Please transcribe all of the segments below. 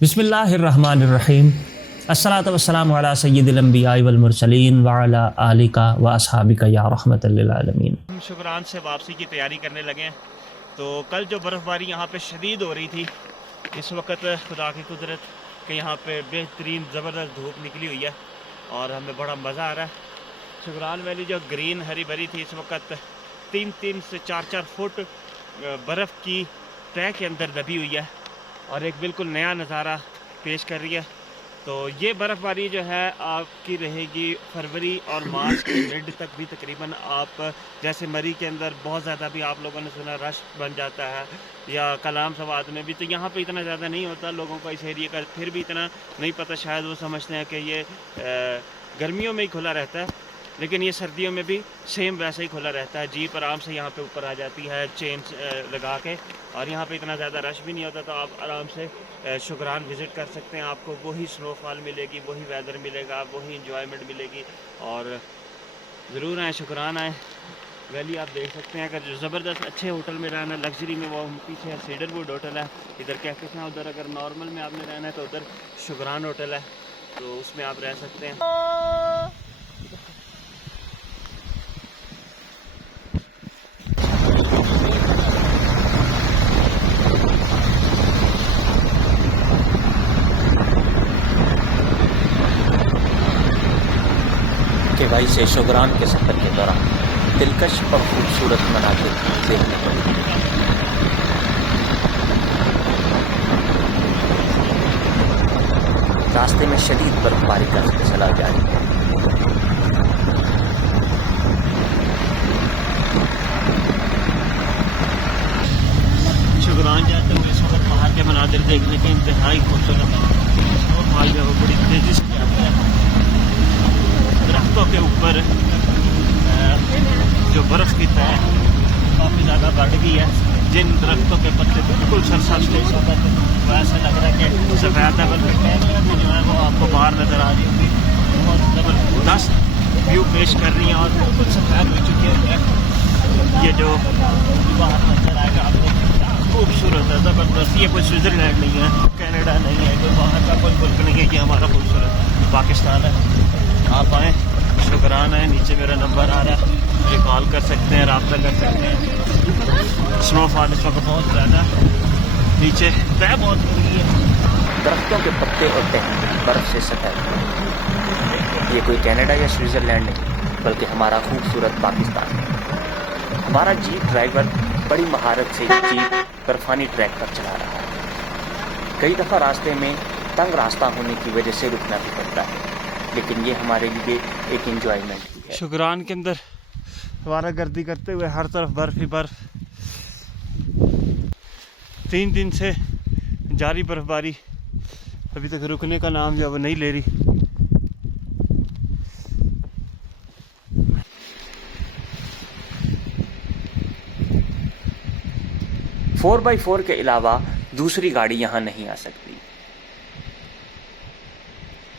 बिस्मिल्लाहिर्रहमानिर्रहीम। अस्सलातु वस्सलामु अला सय्यिदिल अंबिया'i वल मुरसलीन व अला आलिका व अस्हाबिका या रहमतल लिल आलमीन। हम शुक्रान से वापसी की तैयारी करने लगे हैं। तो कल जो बर्फ़बारी यहाँ पे शदीद हो रही थी, इस वक्त खुदा की कुदरत के यहाँ पे बेहतरीन ज़बरदस्त धूप निकली हुई है और हमें बड़ा मज़ा आ रहा है। शुक्रान वैली जो ग्रीन हरी भरी थी, इस वक्त 3-3 से 4-4 फुट बर्फ़ की तह के अंदर दबी हुई है और एक बिल्कुल नया नज़ारा पेश कर रही है। तो ये बर्फ़बारी जो है आपकी रहेगी फरवरी और मार्च के मिड तक भी तकरीबन। आप जैसे मरी के अंदर बहुत ज़्यादा भी आप लोगों ने सुना रश बन जाता है, या कलाम सवाद में भी, तो यहाँ पे इतना ज़्यादा नहीं होता लोगों का इस एरिया का फिर भी इतना नहीं पता। शायद वो समझते हैं कि ये गर्मियों में ही खुला रहता है, लेकिन ये सर्दियों में भी सेम वैसे ही खुला रहता है। जीप आराम से यहाँ पे ऊपर आ जाती है चेन लगा के, और यहाँ पे इतना ज़्यादा रश भी नहीं होता। तो आप आराम से शुक्रान विज़िट कर सकते हैं। आपको वही स्नोफॉल मिलेगी, वही वेदर मिलेगा, वही इंजॉयमेंट मिलेगी। और ज़रूर आएँ, शुक्रान आएँ। वैली आप देख सकते हैं, अगर जो ज़बरदस्त अच्छे होटल में रहना लग्जरी में, वो पीछे सीडरवुड होटल है, इधर कैफे हैं। उधर अगर नॉर्मल में आपने रहना है तो उधर शुक्रान होटल है, तो उसमें आप रह सकते हैं। केवाई से शुक्रान के सफ़र के दौरान दिलकश और खूबसूरत मनाज़िर देखने पड़े। रास्ते में शदीद बर्फबारी का सिलसिला जारी है। शुक्रान जाते हुए इस वक्त बाहर के मनाजिर देखने के इंतहाई खूबसूरत है। और जो बड़ी तेज़ी से जाते हैं, दरख्तों के ऊपर जो बर्फ़ की तह काफ़ी ज़्यादा बढ़ गई है। जिन दरख्तों के पत्ते बिल्कुल सरसब्ज थे, इस वक्त वो ऐसा लग रहा है कि सफ़ेद डबल पे टहनियाँ भी जो है वो आपको बाहर नज़र आ रही होगी। बहुत ज़बरदस्त व्यू पेश कर रही हैं और बिल्कुल सफ़ेद हो चुकी है। ये जो बाहर नज़र आएगा आपको खूबसूरत है, ज़बरदस्त। ये कोई स्विट्ज़रलैंड नहीं है, कनाडा नहीं है, कोई बाहर का कोई मुल्क नहीं है, ये हमारा खूबसूरत पाकिस्तान है। आप आएँ, शुक्रान है। नीचे मेरा नंबर आ रहा है, मुझे कॉल कर सकते हैं, रब्ता कर सकते हैं। स्नोफॉल इस वक्त बहुत ज़्यादा, नीचे तह बहुत हो रही है। दरख्तों के पत्ते और टहनियाँ बर्फ़ से सफेद। ये कोई कनाडा या स्विट्ज़रलैंड नहीं, बल्कि हमारा खूबसूरत पाकिस्तान है। हमारा जीप ड्राइवर बड़ी महारत से जीप बर्फानी ट्रैक पर चला रहा है। कई दफ़ा रास्ते में तंग रास्ता होने की वजह से रुकना भी पड़ता है, लेकिन ये हमारे लिए एक एंजॉयमेंट ही है। शुक्रान के अंदर वारा गर्दी करते हुए हर तरफ बर्फ़ ही बर्फ़। 3 दिन से जारी बर्फबारी अभी तक रुकने का नाम जो है वो नहीं ले रही। 4x4 के अलावा दूसरी गाड़ी यहाँ नहीं आ सकती।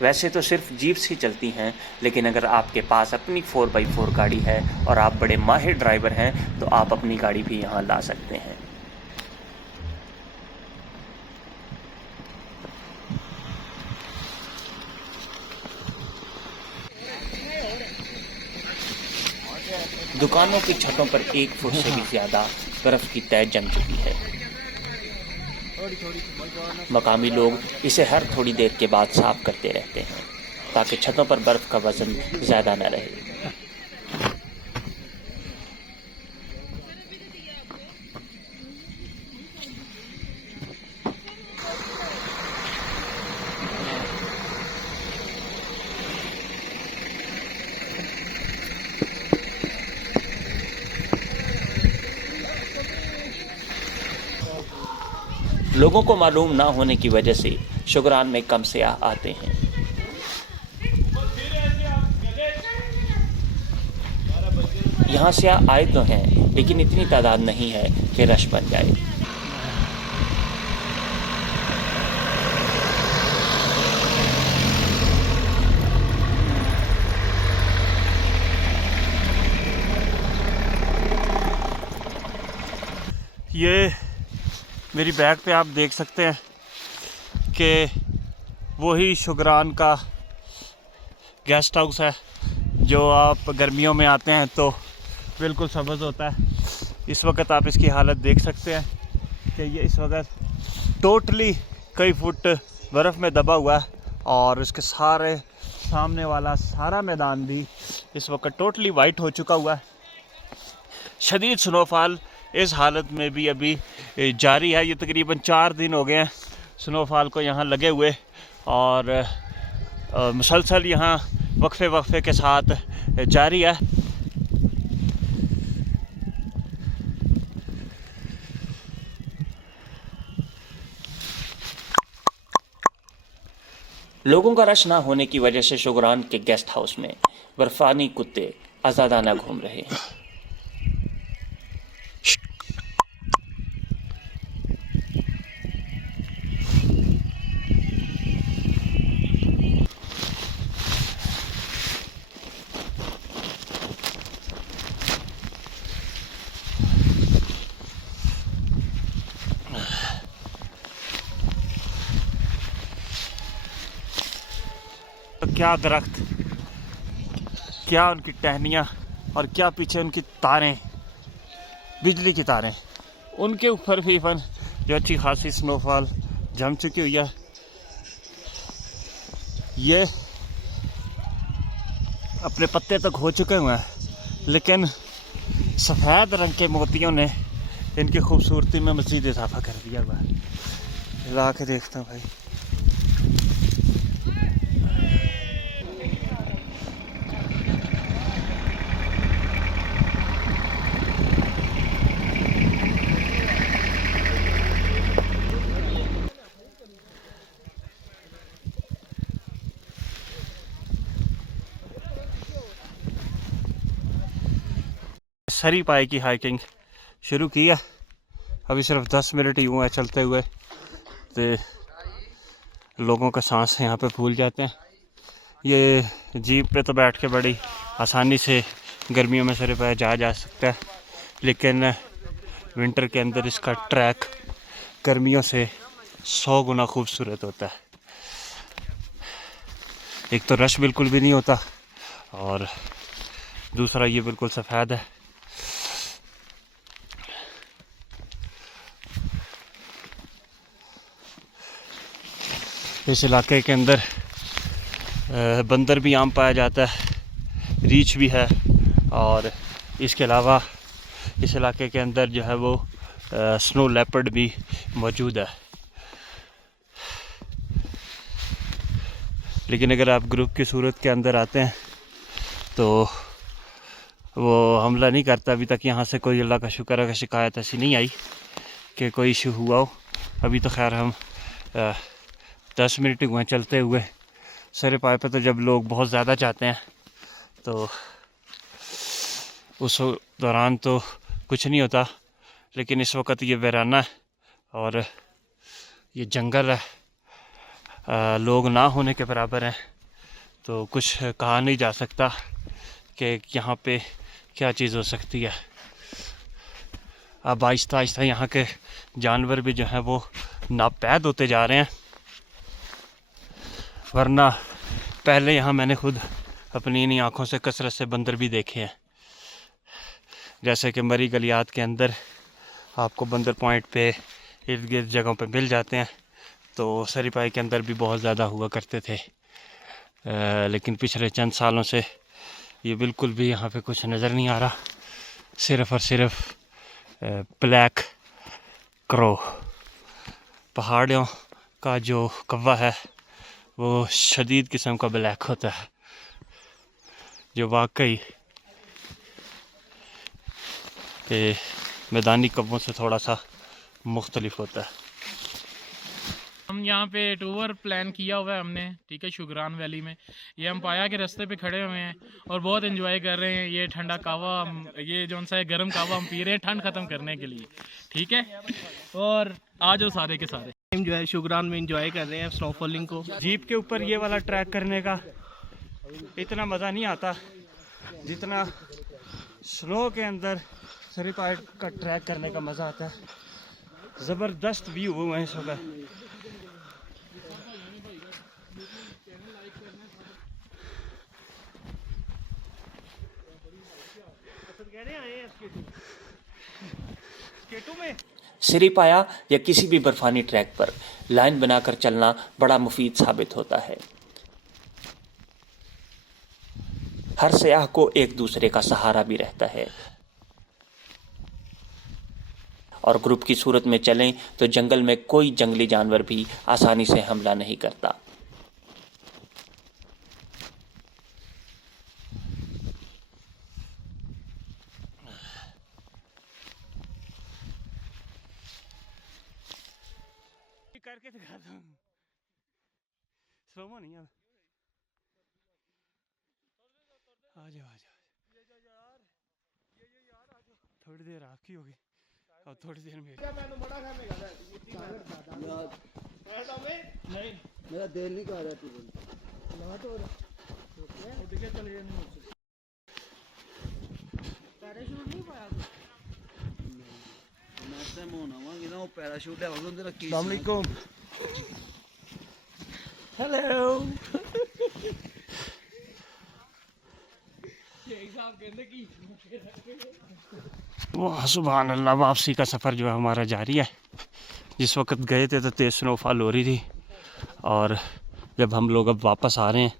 वैसे तो सिर्फ जीप्स ही चलती हैं, लेकिन अगर आपके पास अपनी 4x4 गाड़ी है और आप बड़े माहिर ड्राइवर हैं तो आप अपनी गाड़ी भी यहाँ ला सकते हैं। दुकानों की छतों पर 1 फुट से भी ज़्यादा बर्फ़ की तह जम चुकी है। मकामी लोग इसे हर थोड़ी देर के बाद साफ करते रहते हैं ताकि छतों पर बर्फ़ का वज़न ज़्यादा न रहे। लोगों को मालूम ना होने की वजह से शुक्रान में कम से आते हैं। यहाँ से आए तो हैं, लेकिन इतनी तादाद नहीं है कि रश बन जाए। ये मेरी बैग पे आप देख सकते हैं कि वही शुगरान का गेस्ट हाउस है जो आप गर्मियों में आते हैं तो बिल्कुल सब्ज़ होता है। इस वक्त आप इसकी हालत देख सकते हैं कि ये इस वक्त टोटली कई फुट बर्फ़ में दबा हुआ है और इसके सारे सामने वाला सारा मैदान भी इस वक्त टोटली वाइट हो चुका हुआ है। शदीद स्नोफॉल इस हालत में भी अभी जारी है। ये तकरीबन 4 दिन हो गए हैं स्नोफॉल को यहाँ लगे हुए और मुसलसल यहाँ वक्फे के साथ जारी है। लोगों का रश ना होने की वजह से शुगरान के गेस्ट हाउस में बर्फानी कुत्ते आज़ादाना घूम रहे हैं। तो क्या दरख्त, क्या उनकी टहनियाँ और क्या पीछे उनकी तारें, बिजली की तारें, उनके ऊपर भी इवन जो अच्छी खासी स्नोफॉल जम चुकी हुई है। ये अपने पत्ते तक हो चुके हुए हैं लेकिन सफ़ेद रंग के मोतियों ने इनकी खूबसूरती में मज़ीद इजाफा कर दिया हुआ है। ला के देखता हूँ भाई। सरी पाए की हाइकिंग शुरू की है। अभी सिर्फ 10 मिनट ही हुए हैं चलते हुए तो लोगों का सांस यहाँ पे फूल जाते हैं। ये जीप पे तो बैठ के बड़ी आसानी से गर्मियों में सरे पाए जा सकता है लेकिन विंटर के अंदर इसका ट्रैक गर्मियों से 100 गुना खूबसूरत होता है। एक तो रश बिल्कुल भी नहीं होता और दूसरा ये बिल्कुल सफ़ेद है। इस इलाके के अंदर बंदर भी आम पाया जाता है, रीछ भी है और इसके अलावा इस इलाके के अंदर जो है वो स्नो लेपर्ड भी मौजूद है। लेकिन अगर आप ग्रुप की सूरत के अंदर आते हैं तो वो हमला नहीं करता। अभी तक यहाँ से कोई अल्लाह का शुक्र है कि शिकायत ऐसी नहीं आई कि कोई इशू हुआ हो। अभी तो खैर हम 10 मिनट हुए चलते हुए। सरे पाए पे तो जब लोग बहुत ज़्यादा जाते हैं तो उस दौरान तो कुछ नहीं होता लेकिन इस वक्त ये वीराना है और ये जंगल है, लोग ना होने के बराबर हैं तो कुछ कहा नहीं जा सकता कि यहाँ पे क्या चीज़ हो सकती है। अब आहिस्ता आहिस्ता यहाँ के जानवर भी जो हैं वो नापैद होते जा रहे हैं, वरना पहले यहाँ मैंने खुद अपनी इन्हीं आँखों से कसरत से बंदर भी देखे हैं। जैसे कि मरी गलियात के अंदर आपको बंदर पॉइंट पे इर्द गिर्द जगहों पे मिल जाते हैं तो सरी पाई के अंदर भी बहुत ज़्यादा हुआ करते थे। लेकिन पिछले चंद सालों से ये बिल्कुल भी यहाँ पे कुछ नज़र नहीं आ रहा। सिर्फ़ और सिर्फ ब्लैक क्रो, पहाड़ियों का जो कौवा है वो शदीद किस्म का ब्लैक होता है जो वाकई मैदानी कौवों से थोड़ा सा मुख्तलिफ होता है। हम यहाँ पे टूर प्लान किया हुआ है हमने, ठीक है, शुगरान वैली में। ये हम पाया के रास्ते पे खड़े हुए हैं और बहुत एंजॉय कर रहे हैं। ये ठंडा कावा, ये जो सा है गर्म कावा हम पी रहे हैं ठंड ख़त्म करने के लिए, ठीक है। और आज वो सारे के सारे जो है शुगरान में एंजॉय कर रहे हैं स्नोफॉलिंग को। जीप के ऊपर ये वाला ट्रैक करने का इतना मज़ा नहीं आता जितना स्नो के अंदर सरी पार्ट का ट्रैक करने का मज़ा आता है। ज़बरदस्त व्यू हुए हैं इस वक्त। सिरिपाया या किसी भी बर्फानी ट्रैक पर लाइन बनाकर चलना बड़ा मुफीद साबित होता है। हर सयाह को एक दूसरे का सहारा भी रहता है और ग्रुप की सूरत में चलें तो जंगल में कोई जंगली जानवर भी आसानी से हमला नहीं करता। करके दिखाता हूँ, स्लोमो नहीं है। आ जाओ थोड़ी देर आपकी होगी और थोड़ी देर में मेरा दिल नहीं कर रहा तू पैराशूट नहीं पाया मैं होना वांगी ना वो पैराशूट है उधर रखी। अस्सलाम वालेकुम। हेलो। वाह सुभान अल्लाह, वापसी का सफ़र जो है हमारा जारी है। जिस वक्त गए थे तो तेज़ स्नोफॉल हो रही थी और जब हम लोग अब वापस आ रहे हैं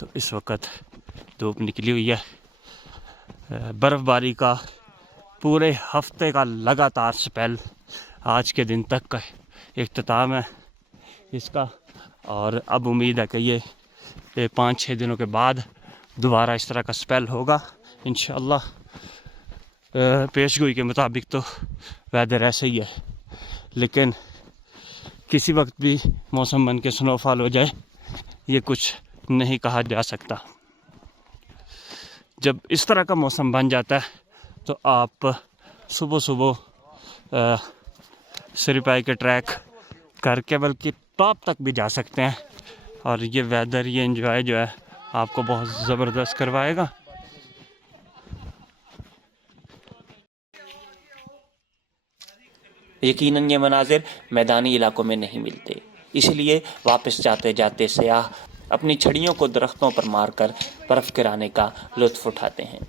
तो इस वक्त धूप निकली हुई है। बर्फ़बारी का पूरे हफ्ते का लगातार स्पेल आज के दिन तक का इख्तिताम है इसका और अब उम्मीद है कि ये 5-6 दिनों के बाद दोबारा इस तरह का स्पेल होगा इंशाअल्लाह। पेशगोई के मुताबिक तो वेदर ऐसे ही है, लेकिन किसी वक्त भी मौसम बन के स्नोफॉल हो जाए ये कुछ नहीं कहा जा सकता। जब इस तरह का मौसम बन जाता है तो आप सुबह सुबह सिरिपाई के ट्रैक करके बल्कि टॉप तक भी जा सकते हैं और ये वेदर, ये एंजॉय जो है आपको बहुत ज़बरदस्त करवाएगा। यकीनन ये मनाजिर मैदानी इलाकों में नहीं मिलते, इसलिए वापस जाते जाते सयाह अपनी छड़ियों को दरख्तों पर मारकर बर्फ़ गिराने का लुत्फ़ उठाते हैं।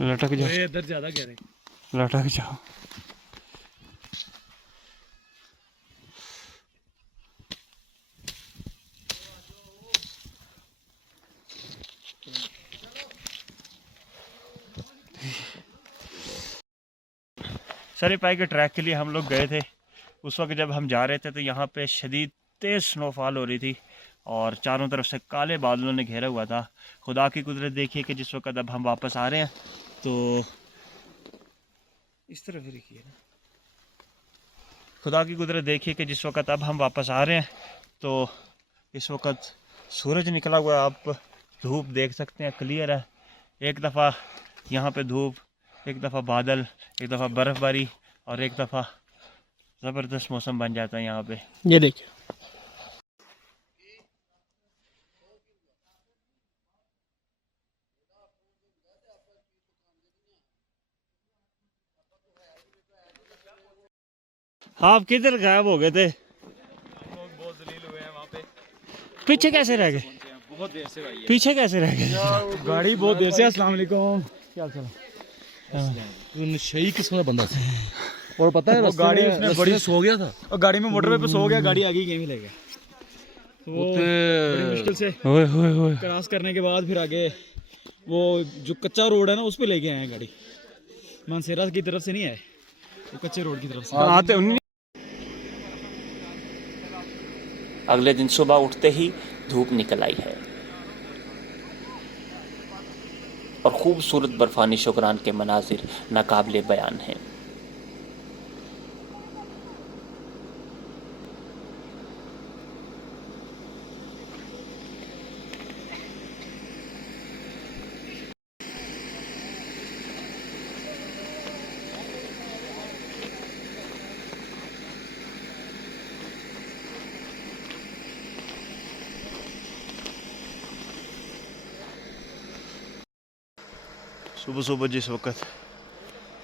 लटक जाओ, इधर ज़्यादा गहरे, लटक जाओ। सिरिपाई के ट्रैक के लिए हम लोग गए थे। उस वक्त जब हम जा रहे थे तो यहाँ पे शदीद तेज़ स्नोफॉल हो रही थी और चारों तरफ से काले बादलों ने घेरा हुआ था। खुदा की कुदरत देखिए कि जिस वक्त अब हम वापस आ रहे हैं तो इस तरफ देखिए ना, खुदा की कुदरत देखिए कि जिस वक्त अब हम वापस आ रहे हैं तो इस वक्त सूरज निकला हुआ है। आप धूप देख सकते हैं, क्लियर है। एक दफ़ा यहाँ पे धूप, एक दफ़ा बादल, एक दफ़ा बर्फ़बारी और एक दफ़ा ज़बरदस्त मौसम बन जाता है यहाँ पे। ये देखिए आप किधर गायब हो गए थे? बहुत दलील हुए हैं वहाँ पे। पीछे कैसे रह गए? बहुत देर से भाई पीछे कैसे रह गए? गाड़ी बहुत देर से। अस्सलाम वालेकुम। क्या चला? नशई किस्म का बंदा था और पता है वो गाड़ी उसने बड़ी सो गया था और गाड़ी में मोटरवे पे सो गया, गाड़ी आगे गेम ही ले गया। वो बड़ी मुश्किल से ओए ओए ओए, क्रॉस करने के बाद फिर आगे वो जो कच्चा रोड है ना उस पे लेके आए हैं गाड़ी। मानसेरा की तरफ से नहीं आए, वो कच्चे रोड की तरफ से आते उन्हीं। अगले दिन सुबह उठते ही धूप निकल आई है और खूबसूरत बर्फानी शुक्रान के मनाजिर नाकाबिले बयान हैं। सुबह सुबह जिस वक्त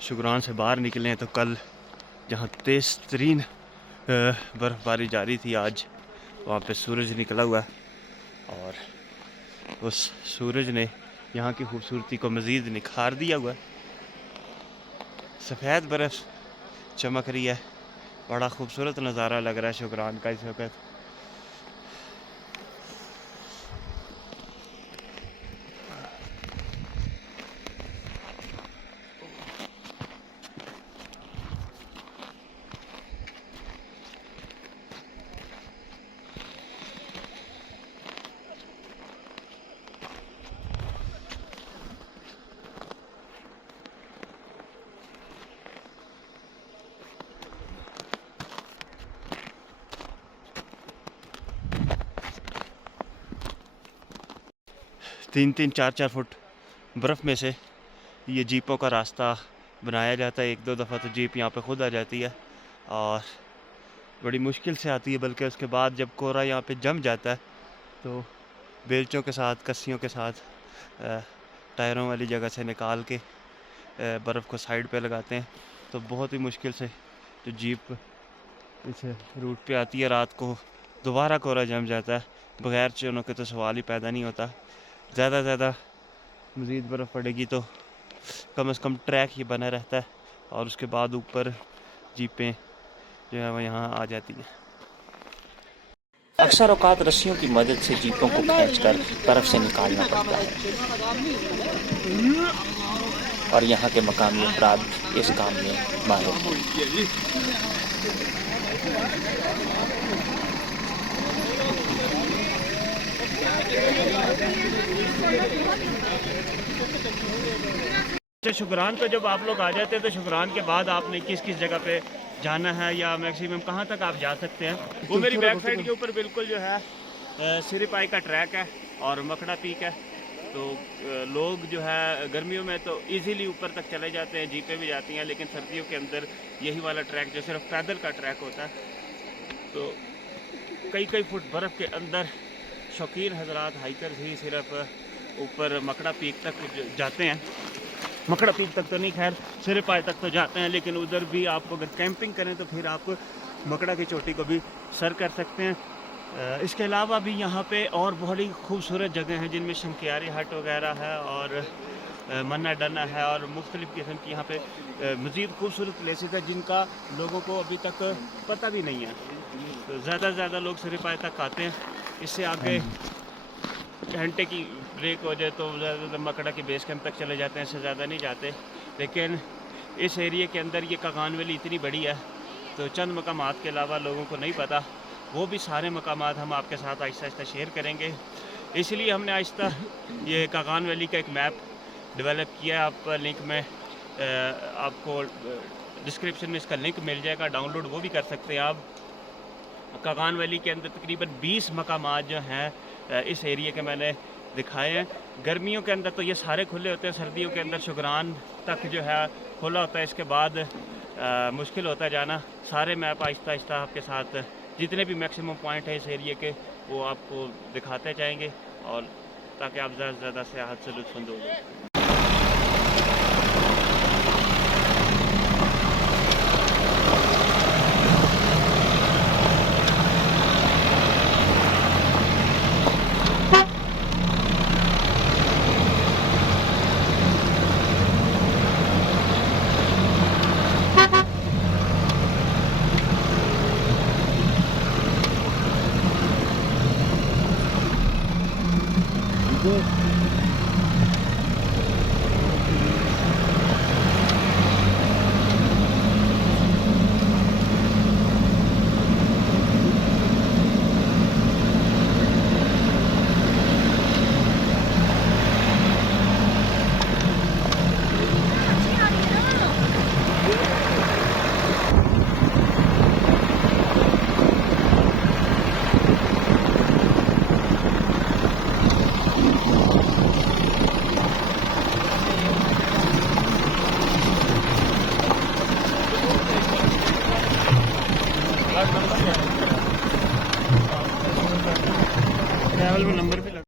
शुक्रान से बाहर निकले हैं तो कल जहाँ तेज़ तरीन बर्फ़बारी जारी थी आज वहाँ पे सूरज निकला हुआ है और उस सूरज ने यहाँ की खूबसूरती को मज़ीद निखार दिया हुआ है। सफ़ेद बर्फ़ चमक रही है। बड़ा खूबसूरत नज़ारा लग रहा है शुक्रान का इस वक्त। तीन तीन चार चार फुट बर्फ़ में से ये जीपों का रास्ता बनाया जाता है। एक दो दफ़ा तो जीप यहाँ पे खुद आ जाती है और बड़ी मुश्किल से आती है, बल्कि उसके बाद जब कोहरा यहाँ पे जम जाता है तो बेलचों के साथ, कस्सियों के साथ टायरों वाली जगह से निकाल के बर्फ़ को साइड पे लगाते हैं। तो बहुत ही मुश्किल से जो जीप इस रूट पे आती है, रात को दोबारा कोहरा जम जाता है। बग़ैर चूनों के तो सवाल ही पैदा नहीं होता। ज़्यादा से ज़्यादा मज़ीद बर्फ़ पड़ेगी तो कम से कम ट्रैक ही बना रहता है और उसके बाद ऊपर जीपें जो है वो यहाँ आ जाती हैं। अक्सर औकात रस्सियों की मदद से जीपों को खींचकर बर्फ से निकालना पड़ता है और यहाँ के मकामी अफराद इस काम में माहिर हैं। अच्छा, शुक्रान पे जब आप लोग आ जाते हैं तो शुक्रान के बाद आपने किस किस जगह पे जाना है या मैक्सिमम कहाँ तक आप जा सकते हैं? वो मेरी बैक साइड के ऊपर बिल्कुल जो है सिरिपाई का ट्रैक है और मकड़ा पीक है। तो लोग जो है गर्मियों में तो इजीली ऊपर तक चले जाते हैं, जीपें भी जाती हैं, लेकिन सर्दियों के अंदर यही वाला ट्रैक जो सिर्फ पैदल का ट्रैक होता है, तो कई कई फुट बर्फ़ के अंदर शौकीन हजरात हाइकर्स ही सिर्फ ऊपर मकड़ा पीक तक जाते हैं। मकड़ा पीक तक तो नहीं, खैर सिरिपाई तक तो जाते हैं, लेकिन उधर भी आपको अगर कैंपिंग करें तो फिर आप मकड़ा की चोटी को भी सर कर सकते हैं। इसके अलावा भी यहाँ पे और बहुत ही खूबसूरत जगह हैं जिनमें शंकियारी हट वगैरह है और मन्ना डना है और मुख्तलिफ़ किस्म की यहाँ पे मज़ीद खूबसूरत प्लेसेस है जिनका लोगों को अभी तक पता भी नहीं है। तो ज़्यादा से ज़्यादा लोग सिरिपाई तक आते हैं, इससे आगे घंटे की ब्रेक हो जाए तो ज़्यादा मकड़ा की बेस कैंप तक चले जाते हैं, इससे ज़्यादा नहीं जाते। लेकिन इस एरिया के अंदर ये कागान वैली इतनी बड़ी है तो चंद मकामात के अलावा लोगों को नहीं पता। वो भी सारे मकामात हम आपके साथ आहिस्ता आहिस्ता शेयर करेंगे। इसलिए हमने आहिस्ता ये कागान वैली का एक मैप डेवलप किया है। आप लिंक में आपको डिस्क्रिप्शन में इसका लिंक मिल जाएगा, डाउनलोड वो भी कर सकते हैं आप। कागान वैली के अंदर तकरीबन 20 मकामात जो हैं इस एरिया के मैंने दिखाए हैं। गर्मियों के अंदर तो ये सारे खुले होते हैं, सर्दियों के अंदर शुक्रान तक जो है खुला होता है। इसके बाद मुश्किल होता है जाना। सारे मैप आहिस्ता आहिस्ता आपके साथ जितने भी मैक्सिमम पॉइंट है इस एरिया के वो आपको दिखाते जाएंगे और ताकि आप ज़्यादा से ज़्यादा सेहत से लुत्फ़अंदोज़ हो। Good.